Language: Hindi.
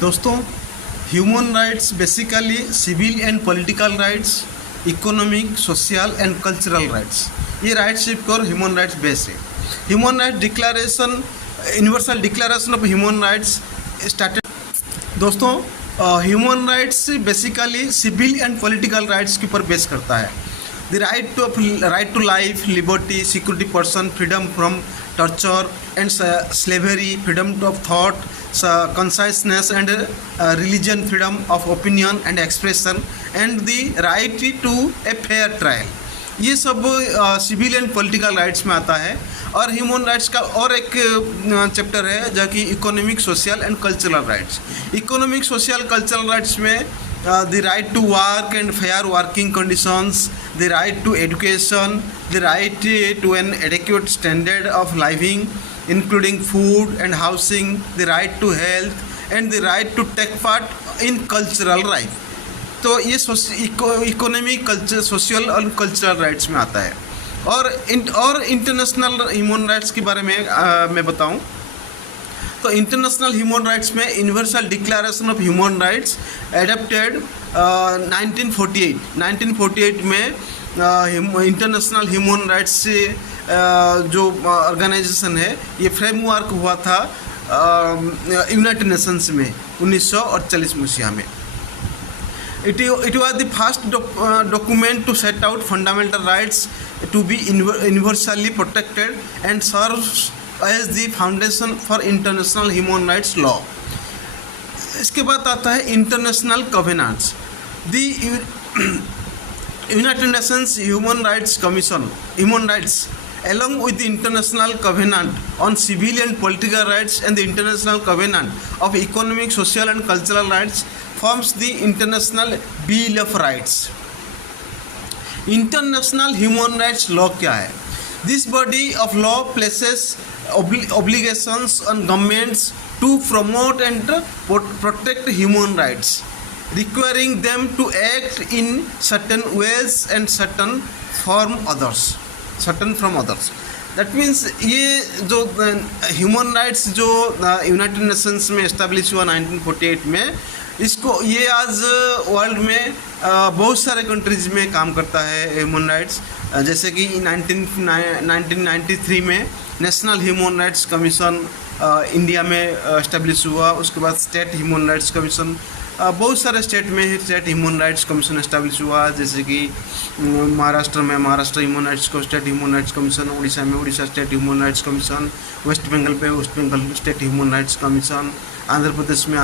दोस्तों, human rights basically civil and political rights, economic, social and cultural rights, ये राइट्स पर ह्यूमन राइट्स बेस है। Human rights declaration, universal declaration of human rights started. दोस्तों, human rights basically civil and political rights के ऊपर बेस करता है। The right to life, liberty, security person, freedom from torture and slavery, freedom of thought, consciousness and religion, freedom of opinion and expression, and the right to a fair trial, ये सब सिविल एंड पॉलिटिकल राइट्स में आता है। और ह्यूमन राइट्स का और एक चैप्टर है जो कि economic, social and cultural rights. Economic, social, cultural rights में the right to work and fair working conditions, the right to education, the right to an adequate standard of living including food and housing, the right to health and the right to take part in cultural life। तो ये इकोनॉमिक, कल्चर, सोशल और कल्चरल राइट्स में आता है। और इंटरनेशनल ह्यूमन राइट्स के बारे में मैं बताऊं तो इंटरनेशनल ह्यूमन राइट्स में universal declaration of human rights adapted 1948 में इंटरनेशनल ह्यूमन राइट्स से जो ऑर्गेनाइजेशन है, ये फ्रेमवर्क हुआ था यूनाइटेड नेशंस में 1948 मसीहा में। It was the first document to set out fundamental rights to be universally protected and serves as the foundation for international human rights law। इसके बाद आता है international covenants. The United Nations human rights commission, human rights along with the International Covenant on Civil and Political Rights and the International Covenant of Economic, Social and Cultural Rights forms the International Bill of Rights। International Human Rights Law क्या है? This body of law places obligations on governments to promote and protect human rights, requiring them to act in certain ways and certain from others। That means ये जो ह्यूमन राइट्स जो यूनाइटेड नेशंस में इस्टेब्लिश हुआ 1948 में, इसको ये आज वर्ल्ड में बहुत सारे कंट्रीज़ में काम करता है ह्यूमन राइट्स। जैसे कि 1993 में national human rights commission India में इस्टेब्लिश हुआ। उसके बाद स्टेट ह्यूमन राइट्स कमीशन बहुत सारे स्टेट में state human rights commission establish हुआ। जैसे कि महाराष्ट्र में महाराष्ट्र ह्यूमन राइट्स को state human rights commission, Orissa में Orissa state human rights commission, West Bengal पे West Bengal state human rights commission, Andhra Pradesh में